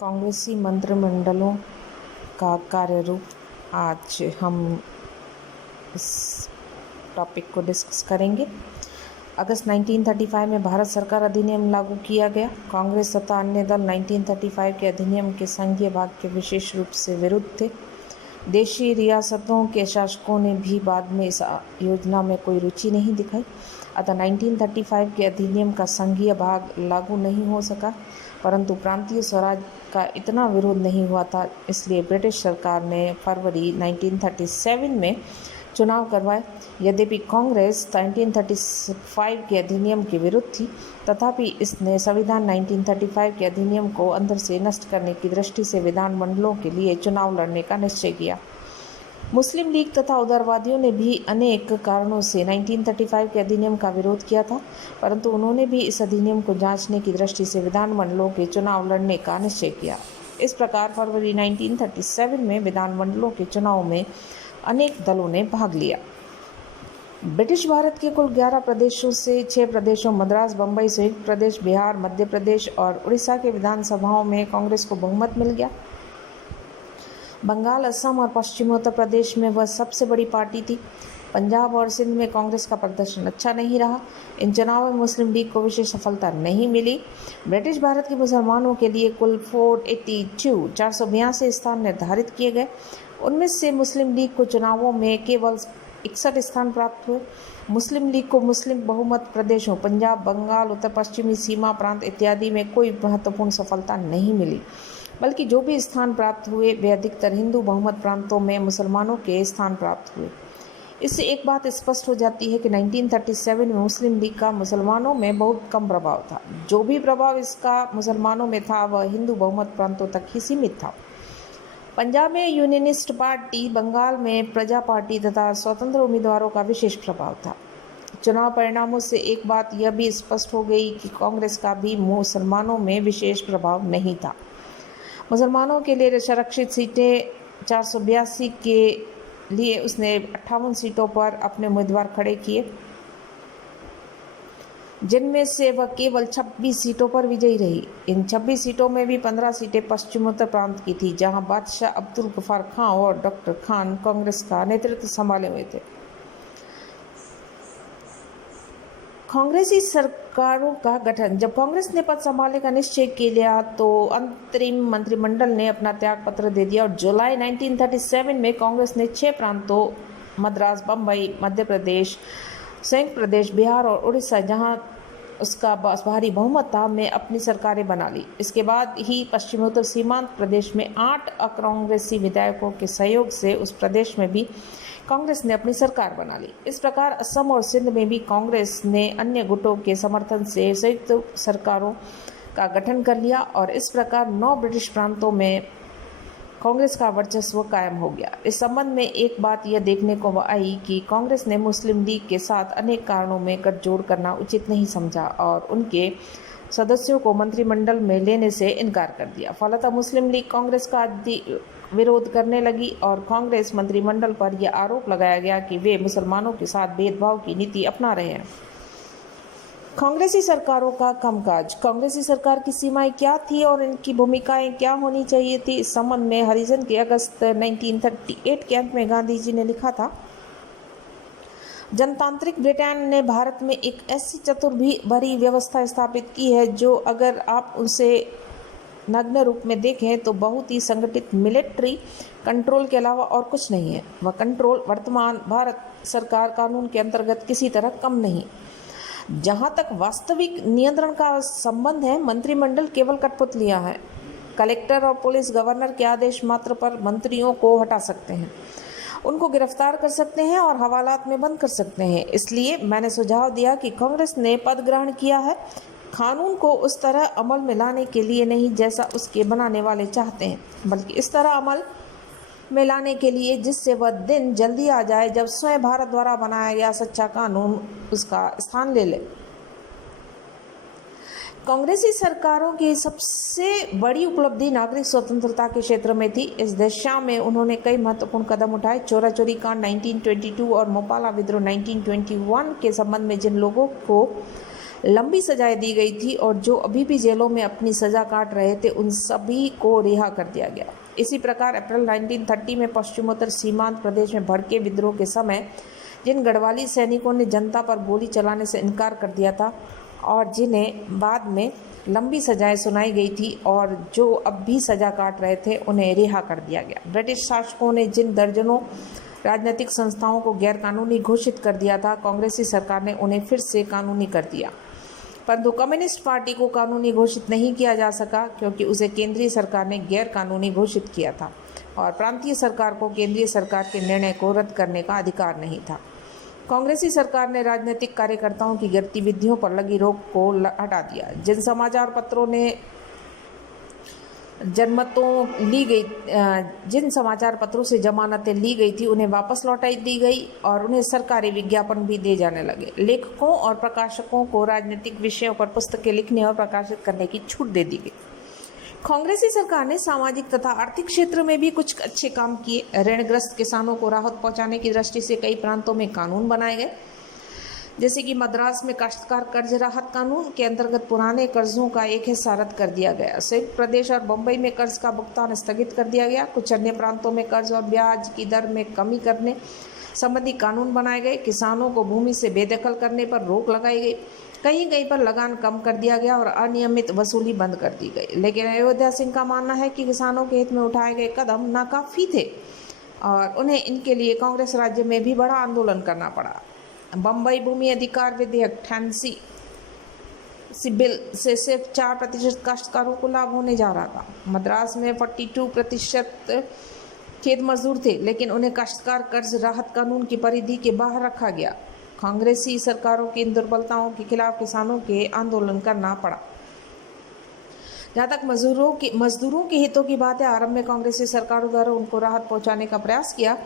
कांग्रेसी मंत्रिमंडलों का कार्यरूप आज हम इस टॉपिक को डिस्कस करेंगे। अगस्त 1935 में भारत सरकार अधिनियम लागू किया गया। कांग्रेस तथा अन्य दल 1935 के अधिनियम के संघीय भाग के विशेष रूप से विरुद्ध थे। देशी रियासतों के शासकों ने भी बाद में इस योजना में कोई रुचि नहीं दिखाई। अतः 1935 के अधिनियम का संघीय भाग लागू नहीं हो सका, परंतु प्रांतीय स्वराज का इतना विरोध नहीं हुआ था, इसलिए ब्रिटिश सरकार ने फरवरी 1937 में चुनाव करवाए। यद्यपि कांग्रेस 1935 के अधिनियम के विरुद्ध थी, तथापि इसने संविधान 1935 के अधिनियम को अंदर से नष्ट करने की दृष्टि से विधानमंडलों के लिए चुनाव लड़ने का निश्चय किया। मुस्लिम लीग तथा उदारवादियों ने भी अनेक कारणों से 1935 के अधिनियम का विरोध किया था, परंतु उन्होंने भी इस अधिनियम को जांचने की दृष्टि से विधानमंडलों के चुनाव लड़ने का निश्चय किया। इस प्रकार फरवरी 1937 में विधानमंडलों के चुनाव में अनेक दलों ने भाग लिया। ब्रिटिश भारत के कुल 11 प्रदेशों से 6 प्रदेशों मद्रास, बम्बई, संयुक्त प्रदेश, बिहार, मध्य प्रदेश और उड़ीसा के विधानसभाओं में कांग्रेस को बहुमत मिल गया। बंगाल, असम और पश्चिमोत्तर प्रदेश में वह सबसे बड़ी पार्टी थी। पंजाब और सिंध में कांग्रेस का प्रदर्शन अच्छा नहीं रहा। इन चुनावों में मुस्लिम लीग को विशेष सफलता नहीं मिली। ब्रिटिश भारत के मुसलमानों के लिए कुल 482 स्थान निर्धारित किए गए। उनमें से मुस्लिम लीग को चुनावों में केवल 61 स्थान प्राप्त हुए। मुस्लिम लीग को मुस्लिम बहुमत प्रदेशों पंजाब, बंगाल, उत्तर पश्चिमी सीमा प्रांत इत्यादि में कोई महत्वपूर्ण सफलता नहीं मिली, बल्कि जो भी स्थान प्राप्त हुए वे अधिकतर हिंदू बहुमत प्रांतों में मुसलमानों के स्थान प्राप्त हुए। इससे एक बात स्पष्ट हो जाती है कि 1937 में मुस्लिम लीग का मुसलमानों में बहुत कम प्रभाव था। जो भी प्रभाव इसका मुसलमानों में था वह हिंदू बहुमत प्रांतों तक ही सीमित था। पंजाब में यूनियनिस्ट पार्टी, बंगाल में प्रजा पार्टी तथा स्वतंत्र उम्मीदवारों का विशेष प्रभाव था। चुनाव परिणामों से एक बात यह भी स्पष्ट हो गई कि कांग्रेस का भी मुसलमानों में विशेष प्रभाव नहीं था। मुसलमानों के लिए संरक्षित सीटें 482 के लिए उसने 58 सीटों पर अपने उम्मीदवार खड़े किए, जिनमें से वह केवल 26 सीटों पर विजयी रही। इन 26 सीटों में भी 15 सीटें पश्चिमोत्तर प्रांत की थी, जहां बादशाह अब्दुल गफ्फार खां और डॉक्टर खान कांग्रेस का नेतृत्व संभाले हुए थे। कांग्रेसी सरकारों का गठन। जब कांग्रेस ने पद संभालने का निश्चय किया तो अंतरिम मंत्रिमंडल ने अपना त्याग पत्र दे दिया और जुलाई 1937 में कांग्रेस ने 6 प्रांतों मद्रास, बम्बई, मध्य प्रदेश, संयुक्त प्रदेश, बिहार और उड़ीसा, जहां उसका भारी बहुमत था, में अपनी सरकारें बना ली। इसके बाद ही पश्चिमोत्तर सीमांत प्रदेश में 8 अकांग्रेसी विधायकों के सहयोग से उस प्रदेश में भी कांग्रेस ने अपनी सरकार बना ली। इस प्रकार असम और सिंध में भी कांग्रेस ने अन्य गुटों के समर्थन से संयुक्त सरकारों का गठन कर लिया और इस प्रकार 9 ब्रिटिश प्रांतों में कांग्रेस का वर्चस्व कायम हो गया। इस संबंध में एक बात यह देखने को आई कि कांग्रेस ने मुस्लिम लीग के साथ अनेक कारणों में गठजोड़ करना उचित नहीं समझा और उनके सदस्यों को मंत्रिमंडल में लेने से इनकार कर दिया। फलतः मुस्लिम लीग कांग्रेस का विरोध करने लगी और कांग्रेस मंत्रिमंडल पर यह आरोप लगाया गया कि वे मुसलमानों के साथ भेदभाव की नीति अपना रहे हैं। कांग्रेसी सरकारों का कामकाज। कांग्रेसी सरकार की सीमाएं क्या थी और इनकी भूमिकाएं क्या होनी चाहिए थी, इस संबंध में हरिजन के अगस्त 1938 के अंत में गांधी जी ने लिखा था, जनतांत्रिक ब्रिटेन ने भारत में एक ऐसी चतुर्भुज व्यवस्था स्थापित की है जो अगर आप उसे नग्न रूप में देखें तो बहुत ही संगठित मिलिट्री कंट्रोल के अलावा और कुछ नहीं है। वह कंट्रोल वर्तमान भारत सरकार कानून के अंतर्गत किसी तरह कम नहीं। जहां तक वास्तविक नियंत्रण का संबंध है, मंत्रिमंडल केवल कठपुतलियां हैं। कलेक्टर और पुलिस गवर्नर के आदेश मात्र पर मंत्रियों को हटा सकते हैं, उनको गिरफ्तार कर सकते हैं और हवालात में बंद कर सकते हैं। इसलिए मैंने सुझाव दिया कि कांग्रेस ने पद ग्रहण किया है कानून को उस तरह अमल में लाने के लिए नहीं जैसा उसके बनाने वाले चाहते हैं, बल्कि इस तरह अमल में लाने के लिए जिससे वह दिन जल्दी आ जाए जब स्वयं भारत द्वारा बनाया गया सच्चा कानून उसका स्थान ले ले। कांग्रेसी सरकारों की सबसे बड़ी उपलब्धि नागरिक स्वतंत्रता के क्षेत्र में थी। इस दिशा में उन्होंने कई महत्वपूर्ण कदम उठाए। चोरा चोरी कांड 1922 और मोपाला विद्रोह 1921 के संबंध में जिन लोगों को लंबी सजाएं दी गई थी और जो अभी भी जेलों में अपनी सजा काट रहे थे उन सभी को रिहा कर दिया गया। इसी प्रकार अप्रैल 1930 में पश्चिमोत्तर सीमांत प्रदेश में भड़के विद्रोह के समय जिन गढ़वाली सैनिकों ने जनता पर गोली चलाने से इनकार कर दिया था और जिन्हें बाद में लंबी सजाएं सुनाई गई थी और जो अब भी सजा काट रहे थे उन्हें रिहा कर दिया गया। ब्रिटिश शासकों ने जिन दर्जनों राजनीतिक संस्थाओं को गैरकानूनी घोषित कर दिया था, कांग्रेसी सरकार ने उन्हें फिर से कानूनी कर दिया। परंतु कम्युनिस्ट पार्टी को कानूनी घोषित नहीं किया जा सका क्योंकि उसे केंद्रीय सरकार ने गैर कानूनी घोषित किया था और प्रांतीय सरकार को केंद्रीय सरकार के निर्णय को रद्द करने का अधिकार नहीं था। कांग्रेसी सरकार ने राजनीतिक कार्यकर्ताओं की गतिविधियों पर लगी रोक को हटा दिया। जिन समाचार पत्रों ने जिन समाचार पत्रों से जमानतें ली गई थी उन्हें वापस लौटाई दी गई और उन्हें सरकारी विज्ञापन भी दिए जाने लगे। लेखकों और प्रकाशकों को राजनीतिक विषयों पर पुस्तकें लिखने और प्रकाशित करने की छूट दे दी गई। कांग्रेसी सरकार ने सामाजिक तथा आर्थिक क्षेत्र में भी कुछ अच्छे काम किए। ऋणग्रस्त किसानों को राहत पहुंचाने की दृष्टि से कई प्रांतों में कानून बनाए गए, जैसे कि मद्रास में काश्तकार कर्ज राहत कानून के अंतर्गत पुराने कर्जों का एक हिस्सा रद्द कर दिया गया। संयुक्त प्रदेश और बम्बई में कर्ज का भुगतान स्थगित कर दिया गया। कुछ अन्य प्रांतों में कर्ज और ब्याज की दर में कमी करने संबंधी कानून बनाए गए। किसानों को भूमि से बेदखल करने पर रोक लगाई गई। कहीं कहीं पर लगान कम कर दिया गया और अनियमित वसूली बंद कर दी गई। लेकिन अयोध्या सिंह का मानना है कि किसानों के हित में उठाए गए कदम नाकाफी थे और उन्हें इनके लिए कांग्रेस राज्य में भी बड़ा आंदोलन करना पड़ा। बम्बई भूमि अधिकार विधेयक 88 बिल से सिर्फ 4% काश्तकारों को लाभ होने जा रहा था। मद्रास में 42% खेत मजदूर थे, लेकिन उन्हें काश्तकार कर्ज राहत कानून की परिधि के बाहर रखा गया। कांग्रेसी सरकारों की इन दुर्बलताओं के खिलाफ किसानों के आंदोलन करना पड़ा। जहाँ तक मजदूरों के हितों की बात है, आरंभ में कांग्रेसी सरकारों द्वारा उनको राहत पहुंचाने का प्रयास किया,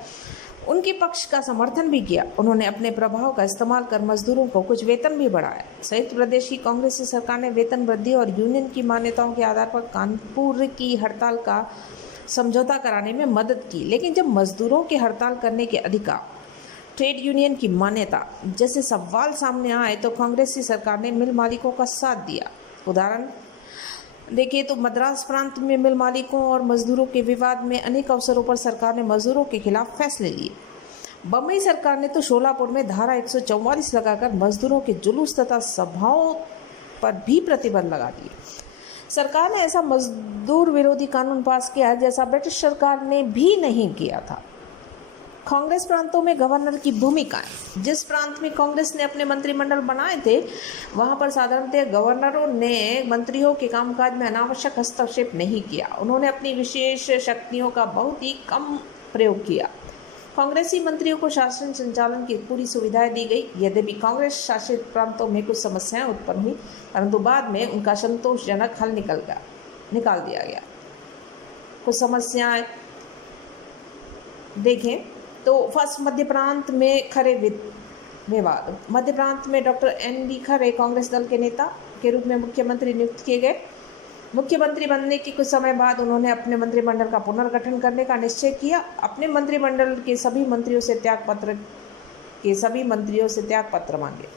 उनके पक्ष का समर्थन भी किया। उन्होंने अपने प्रभाव का इस्तेमाल कर मजदूरों को कुछ वेतन भी बढ़ाया। संयुक्त प्रदेश की कांग्रेसी सरकार ने वेतन वृद्धि और यूनियन की मान्यताओं के आधार पर कानपुर की हड़ताल का समझौता कराने में मदद की। लेकिन जब मजदूरों के हड़ताल करने के अधिकार, ट्रेड यूनियन की मान्यता जैसे सवाल सामने आए तो कांग्रेसी सरकार ने मिल मालिकों का साथ दिया। उदाहरण देखिए तो मद्रास प्रांत में मिल मालिकों और मजदूरों के विवाद में अनेक अवसरों पर सरकार ने मजदूरों के खिलाफ फैसले लिए। बम्बई सरकार ने तो शोलापुर में धारा 144 लगाकर मजदूरों के जुलूस तथा सभाओं पर भी प्रतिबंध लगा दिए। सरकार ने ऐसा मजदूर विरोधी कानून पास किया जैसा ब्रिटिश सरकार ने भी नहीं किया था। कांग्रेस प्रांतों में गवर्नर की भूमिकाएं। जिस प्रांत में कांग्रेस ने अपने मंत्रिमंडल बनाए थे वहां पर साधारणतः गवर्नरों ने मंत्रियों के कामकाज में अनावश्यक हस्तक्षेप नहीं किया। उन्होंने अपनी विशेष शक्तियों का बहुत ही कम प्रयोग किया। कांग्रेसी मंत्रियों को शासन संचालन की पूरी सुविधाएं दी गई। यद्यपि कांग्रेस शासित प्रांतों में कुछ समस्याएं उत्पन्न हुई, परंतु बाद में उनका संतोषजनक हल निकाल दिया गया। कुछ समस्याएं देखें तो फर्स्ट मध्य प्रांत में खरे विवाद। मध्य प्रांत में डॉक्टर एन.डी. खरे कांग्रेस दल के नेता के रूप में मुख्यमंत्री नियुक्त किए गए। मुख्यमंत्री बनने के कुछ समय बाद उन्होंने अपने मंत्रिमंडल का पुनर्गठन करने का निश्चय किया। अपने मंत्रिमंडल के सभी मंत्रियों से त्यागपत्र मांगे,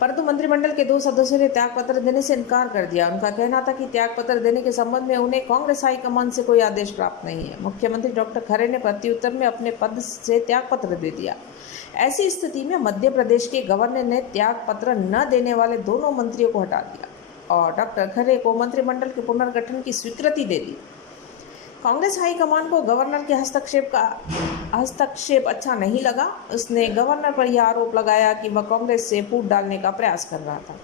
परंतु मंत्रिमंडल के 2 सदस्यों ने त्यागपत्र देने से इनकार कर दिया। उनका कहना था कि त्यागपत्र देने के संबंध में उन्हें कांग्रेस हाईकमान से कोई आदेश प्राप्त नहीं है। मुख्यमंत्री डॉक्टर खरे ने प्रत्युत्तर में अपने पद से त्यागपत्र दे दिया। ऐसी स्थिति में मध्य प्रदेश के गवर्नर ने त्यागपत्र न देने वाले दोनों मंत्रियों को हटा दिया और डॉक्टर खरे को मंत्रिमंडल के पुनर्गठन की स्वीकृति दे दी। कांग्रेस हाईकमान को गवर्नर के हस्तक्षेप अच्छा नहीं लगा। उसने गवर्नर पर यह आरोप लगाया कि वह कांग्रेस से फूट डालने का प्रयास कर रहा था।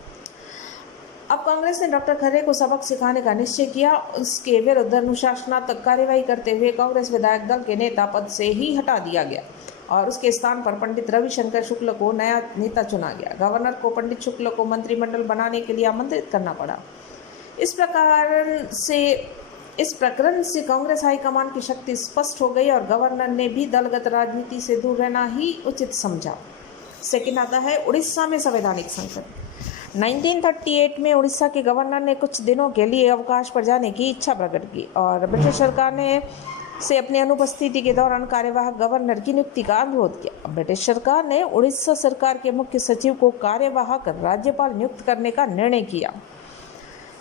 अब कांग्रेस ने डॉक्टर खरे को सबक सिखाने का निश्चय किया। उसके विरुद्ध अनुशासनात्मक कार्यवाही करते हुए कांग्रेस विधायक दल के नेता पद से ही हटा दिया गया और उसके स्थान पर पंडित रविशंकर शुक्ल को नया नेता चुना गया। गवर्नर को पंडित शुक्ल को मंत्रिमंडल बनाने के लिए आमंत्रित करना पड़ा। इस प्रकरण से कांग्रेस हाईकमान की शक्ति स्पष्ट हो गई और गवर्नर ने भी दलगत राजनीति से दूर रहना ही उचित समझा। सेकंड आता है उड़ीसा में संवैधानिक संकट। 1938 में उड़ीसा के गवर्नर ने कुछ दिनों के लिए अवकाश पर जाने की इच्छा प्रकट की और ब्रिटिश सरकार ने से अपनी अनुपस्थिति के दौरान कार्यवाहक गवर्नर की नियुक्ति का अनुरोध किया। ब्रिटिश सरकार ने उड़ीसा सरकार के मुख्य सचिव को कार्यवाहक राज्यपाल नियुक्त करने का निर्णय किया।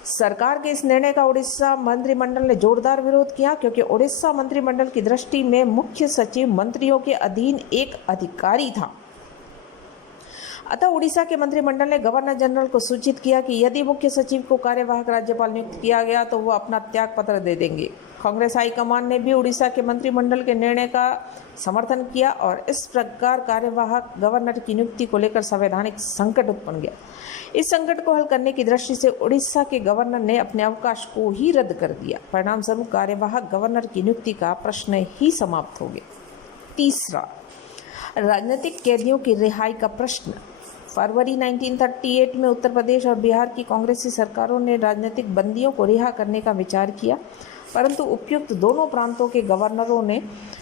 सरकार के इस निर्णय का उड़ीसा मंत्रिमंडल ने जोरदार विरोध किया, क्योंकि उड़ीसा मंत्रिमंडल की दृष्टि में मुख्य सचिव मंत्रियों के अधीन एक अधिकारी था। अतः उड़ीसा के मंत्रिमंडल ने गवर्नर जनरल को सूचित किया कि यदि मुख्य सचिव को कार्यवाहक राज्यपाल नियुक्त किया गया तो वो अपना त्याग पत्र दे देंगे। कांग्रेस हाईकमान ने भी उड़ीसा के मंत्रिमंडल के निर्णय का समर्थन किया और इस प्रकार कार्यवाहक गवर्नर की नियुक्ति को लेकर संवैधानिक संकट उत्पन्न गया। इस संकट को हल करने की दृष्टि से उड़ीसा के गवर्नर ने अपने अवकाश को ही रद्द कर दिया। परिणाम स्वरूप कार्यवाहक गवर्नर की नियुक्ति का प्रश्न ही समाप्त हो गया। तीसरा, राजनीतिक कैदियों की रिहाई का प्रश्न। फरवरी 1938 में उत्तर प्रदेश और बिहार की कांग्रेसी सरकारों ने राजनीतिक बंदियों को रिहा करने का विचार किया, परंतु उपयुक्त दोनों प्रांतों के गवर्नरों ने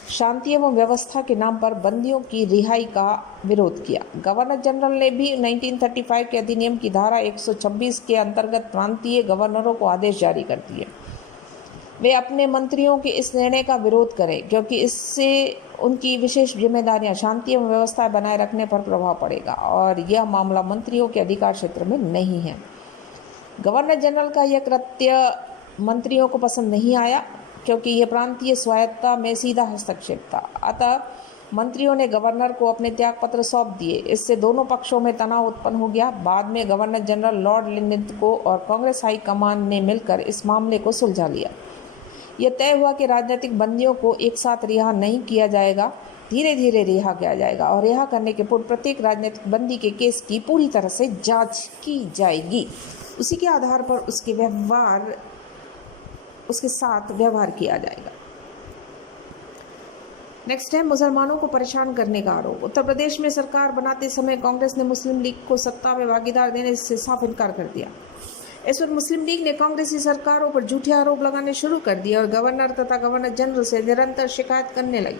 शांति एवं व्यवस्था के नाम पर बंदियों की रिहाई का विरोध किया। गवर्नर जनरल ने भी 1935 के अधिनियम की धारा 126 के अंतर्गत प्रांतीय गवर्नरों को आदेश जारी कर दिए वे अपने मंत्रियों के इस निर्णय का विरोध करें, क्योंकि इससे उनकी विशेष जिम्मेदारियां शांति एवं व्यवस्था बनाए रखने पर प्रभाव पड़ेगा और यह मामला मंत्रियों के अधिकार क्षेत्र में नहीं है। गवर्नर जनरल का यह कृत्य मंत्रियों को पसंद नहीं आया, क्योंकि यह प्रांतीय स्वायत्तता में सीधा हस्तक्षेप था। अतः मंत्रियों ने गवर्नर को अपने त्यागपत्र सौंप दिए। इससे दोनों पक्षों में तनाव उत्पन्न हो गया। बाद में गवर्नर जनरल लॉर्ड लिनलिथगो और कांग्रेस हाईकमान ने मिलकर इस मामले को सुलझा लिया। यह तय हुआ कि राजनीतिक बंदियों को एक साथ रिहा नहीं किया जाएगा, धीरे धीरे रिहा किया जाएगा और रिहा करने के पूर्व प्रत्येक राजनीतिक बंदी के केस की पूरी तरह से जांच की जाएगी। उसी के आधार पर उसके साथ व्यवहार किया जाएगा। नेक्स्ट है मुसलमानों को परेशान करने का आरोप। उत्तर प्रदेश में सरकार बनाते समय कांग्रेस ने मुस्लिम लीग को सत्ता में भागीदार देने से साफ इनकार कर दिया। इस पर मुस्लिम लीग ने कांग्रेसी सरकारों पर झूठे आरोप लगाने शुरू कर दिए और गवर्नर तथा गवर्नर जनरल से निरंतर शिकायत करने लगी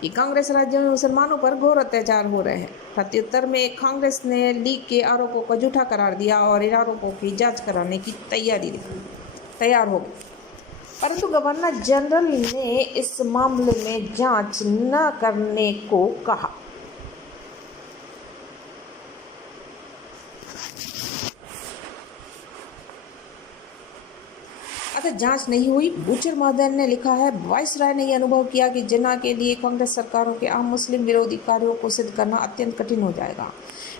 कि कांग्रेस राज्य में मुसलमानों पर घोर अत्याचार हो रहे हैं। प्रत्युत्तर में कांग्रेस ने लीग के आरोपों को झूठा करार दिया और इन आरोपों की जांच कराने की तैयार हो गई, परंतु गवर्नर जनरल ने इस मामले में जांच न करने को कहा। अतः जांच नहीं हुई। बूचर महोदय ने लिखा है, वाइसराय ने यह अनुभव किया कि जिन्ना के लिए कांग्रेस सरकारों के आम मुस्लिम विरोधी कार्यों को सिद्ध करना अत्यंत कठिन हो जाएगा।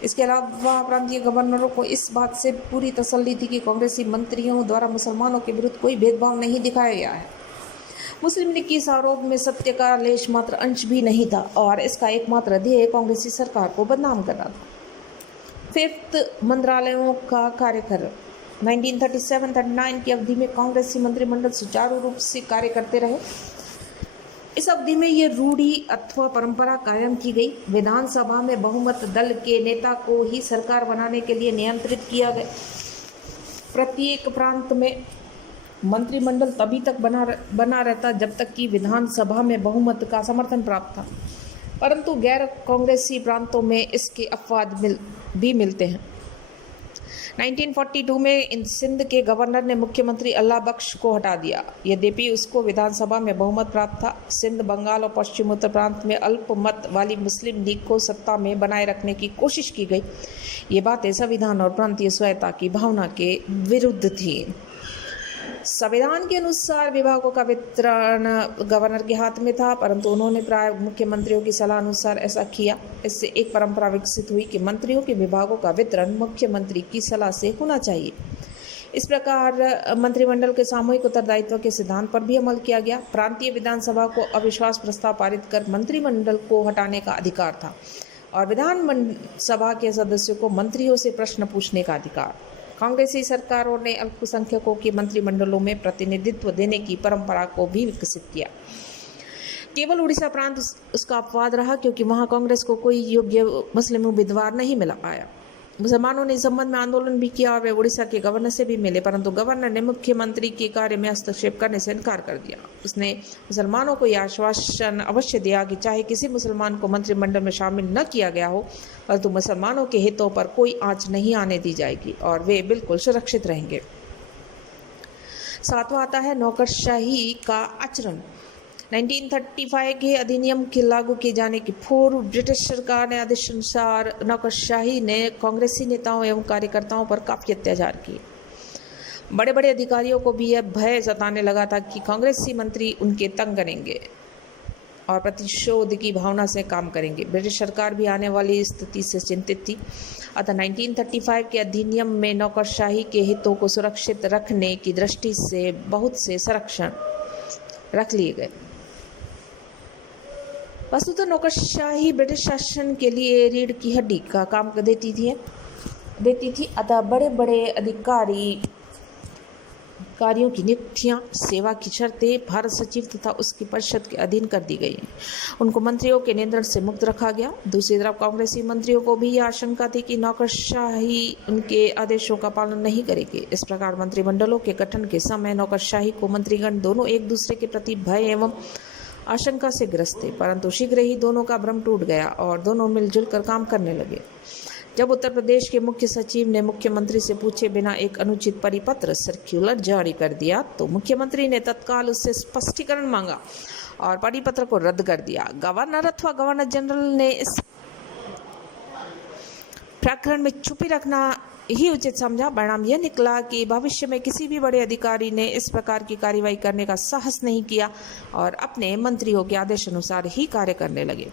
इसके अलावा प्रांतीय गवर्नरों को इस बात से पूरी तसल्ली थी कि कांग्रेसी मंत्रियों द्वारा मुसलमानों के विरुद्ध कोई भेदभाव नहीं दिखाया गया है। मुस्लिम लीग की इस आरोप में सत्य का लेश मात्र अंश भी नहीं था और इसका एकमात्र ध्येय कांग्रेसी सरकार को बदनाम करना था। फिफ्थ, मंत्रालयों का कार्यकाल। 1937-39 की अवधि में कांग्रेसी मंत्रिमंडल सुचारू रूप से कार्य करते रहे। इस अवधि में ये रूढ़ी अथवा परंपरा कायम की गई। विधानसभा में बहुमत दल के नेता को ही सरकार बनाने के लिए नियंत्रित किया गया। प्रत्येक प्रांत में मंत्रिमंडल तभी तक बना रहता जब तक कि विधानसभा में बहुमत का समर्थन प्राप्त था, परंतु गैर कांग्रेसी प्रांतों में इसके अपवाद भी मिलते हैं। 1942 में सिंध के गवर्नर ने मुख्यमंत्री अल्लाह बख्श को हटा दिया, यद्यपि उसको विधानसभा में बहुमत प्राप्त था। सिंध, बंगाल और पश्चिम उत्तर प्रांत में अल्पमत वाली मुस्लिम लीग को सत्ता में बनाए रखने की कोशिश की गई। ये बातें संविधान और प्रांतीय स्वायत्तता की भावना के विरुद्ध थी। संविधान के अनुसार विभागों का वितरण गवर्नर के हाथ में था, परंतु उन्होंने प्राय मुख्यमंत्रियों की सलाह अनुसार ऐसा किया। इससे एक परंपरा विकसित हुई कि मंत्रियों के विभागों का वितरण मुख्यमंत्री की सलाह से होना चाहिए। इस प्रकार मंत्रिमंडल के सामूहिक उत्तरदायित्व के सिद्धांत पर भी अमल किया गया। प्रांतीय विधानसभा को अविश्वास प्रस्ताव पारित कर मंत्रिमंडल को हटाने का अधिकार था और विधान सभा के सदस्यों को मंत्रियों से प्रश्न पूछने का अधिकार। कांग्रेसी सरकारों ने अल्पसंख्यकों के मंत्रिमंडलों में प्रतिनिधित्व देने की परंपरा को भी विकसित किया। केवल उड़ीसा प्रांत उसका अपवाद रहा, क्योंकि वहां कांग्रेस को कोई योग्य मुस्लिम उम्मीदवार नहीं मिला पाया। मुसलमानों ने इस संबंध में आंदोलन भी किया और वे उड़ीसा के गवर्नर से भी मिले, परंतु गवर्नर ने मुख्यमंत्री के कार्य में हस्तक्षेप करने से इनकार कर दिया। उसने मुसलमानों को यह आश्वासन अवश्य दिया कि चाहे किसी मुसलमान को मंत्रिमंडल में शामिल न किया गया हो, परंतु मुसलमानों के हितों पर कोई आंच नहीं आने दी जाएगी और वे बिल्कुल सुरक्षित रहेंगे। सातवां आता है नौकरशाही का आचरण। 1935 के अधिनियम के लागू किए जाने के पूर्व ब्रिटिश सरकार ने आदेशानुसार नौकरशाही ने कांग्रेसी नेताओं एवं कार्यकर्ताओं पर काफ़ी अत्याचार किए। बड़े बड़े अधिकारियों को भी यह भय सताने लगा था कि कांग्रेसी मंत्री उनके तंग करेंगे और प्रतिशोध की भावना से काम करेंगे। ब्रिटिश सरकार भी आने वाली स्थिति से चिंतित थी। अतः 1935 के अधिनियम में नौकरशाही के हितों को सुरक्षित रखने की दृष्टि से बहुत से संरक्षण रख लिए गए। वस्तुतः नौकरशाही ब्रिटिश शासन के लिए रीढ़ की हड्डी का काम देती थी। अतः बड़े बड़े अधिकारियों की नियुक्तियां, सेवा की शर्तें भारत सचिव तथा उसकी परिषद के अधीन कर दी गई। उनको मंत्रियों के नियंत्रण से मुक्त रखा गया। दूसरी तरफ कांग्रेसी मंत्रियों को भी यह आशंका थी कि नौकरशाही उनके आदेशों का पालन नहीं करेगी। इस प्रकार मंत्रिमंडलों के गठन के समय नौकरशाही को मंत्रीगण दोनों एक दूसरे के प्रति भय एवं आशंका से ग्रस्त थे, परंतु शीघ्र ही दोनों का भ्रम टूट गया और दोनों मिलजुल कर काम करने लगे। जब उत्तर प्रदेश के मुख्य सचिव ने मुख्यमंत्री से पूछे बिना एक अनुचित परिपत्र सर्क्यूलर जारी कर दिया तो मुख्यमंत्री ने तत्काल उससे स्पष्टीकरण मांगा और परिपत्र को रद्द कर दिया। गवर्नर अथवा गवर्नर जनरल ने इस प्रकरण में चुप्पी रखना ही उचित समझा। परिणाम यह निकला कि भविष्य में किसी भी बड़े अधिकारी ने इस प्रकार की कार्रवाई करने का साहस नहीं किया और अपने मंत्रियों के आदेश अनुसार ही कार्य करने लगे।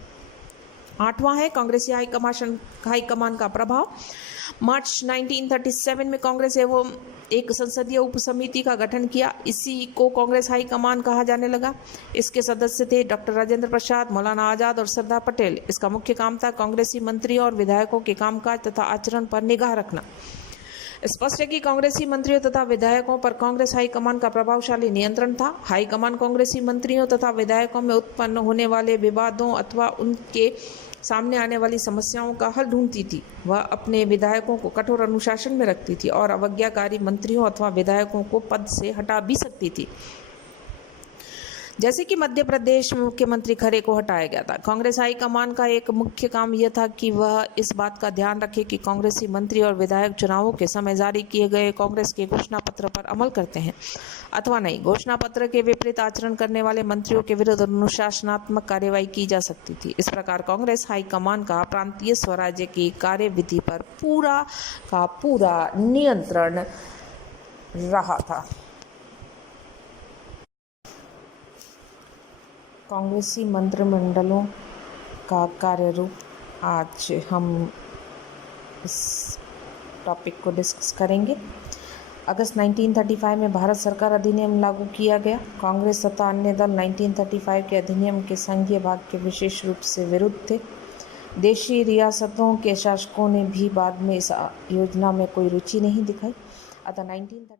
8वां है कांग्रेसी हाईकमान का प्रभाव। मार्च 1937 में कांग्रेस एवं एक संसदीय उप समिति का गठन किया। इसी को कांग्रेस हाईकमान कहा जाने लगा। इसके सदस्य थे डॉक्टर राजेंद्र प्रसाद, मौलाना आजाद और सरदार पटेल। इसका मुख्य काम था कांग्रेसी मंत्रियों और विधायकों के कामकाज तथा आचरण पर निगाह रखना। स्पष्ट है कि कांग्रेसी मंत्रियों तथा विधायकों पर कांग्रेस हाईकमान का प्रभावशाली नियंत्रण था। हाईकमान कांग्रेसी मंत्रियों तथा विधायकों में उत्पन्न होने वाले विवादों अथवा उनके सामने आने वाली समस्याओं का हल ढूंढती थी। वह अपने विधायकों को कठोर अनुशासन में रखती थी और अवज्ञाकारी मंत्रियों अथवा विधायकों को पद से हटा भी सकती थी, जैसे कि मध्य प्रदेश में मुख्यमंत्री खरे को हटाया गया था। कांग्रेस हाईकमान का एक मुख्य काम यह था कि वह इस बात का ध्यान रखे कि कांग्रेसी मंत्री और विधायक चुनावों के समय जारी किए गए कांग्रेस के घोषणा पत्र पर अमल करते हैं अथवा नहीं। घोषणा पत्र के विपरीत आचरण करने वाले मंत्रियों के विरुद्ध अनुशासनात्मक कार्यवाही की जा सकती थी। इस प्रकार कांग्रेस हाईकमान का प्रांतीय स्वराज्य की कार्यविधि पर पूरा का पूरा नियंत्रण रहा था। कांग्रेसी मंत्रिमंडलों का कार्यरूप आज हम इस टॉपिक को डिस्कस करेंगे। अगस्त 1935 में भारत सरकार अधिनियम लागू किया गया। कांग्रेस तथा अन्य दल 1935 के अधिनियम के संघीय भाग के विशेष रूप से विरुद्ध थे। देशी रियासतों के शासकों ने भी बाद में इस योजना में कोई रुचि नहीं दिखाई। अतः 1935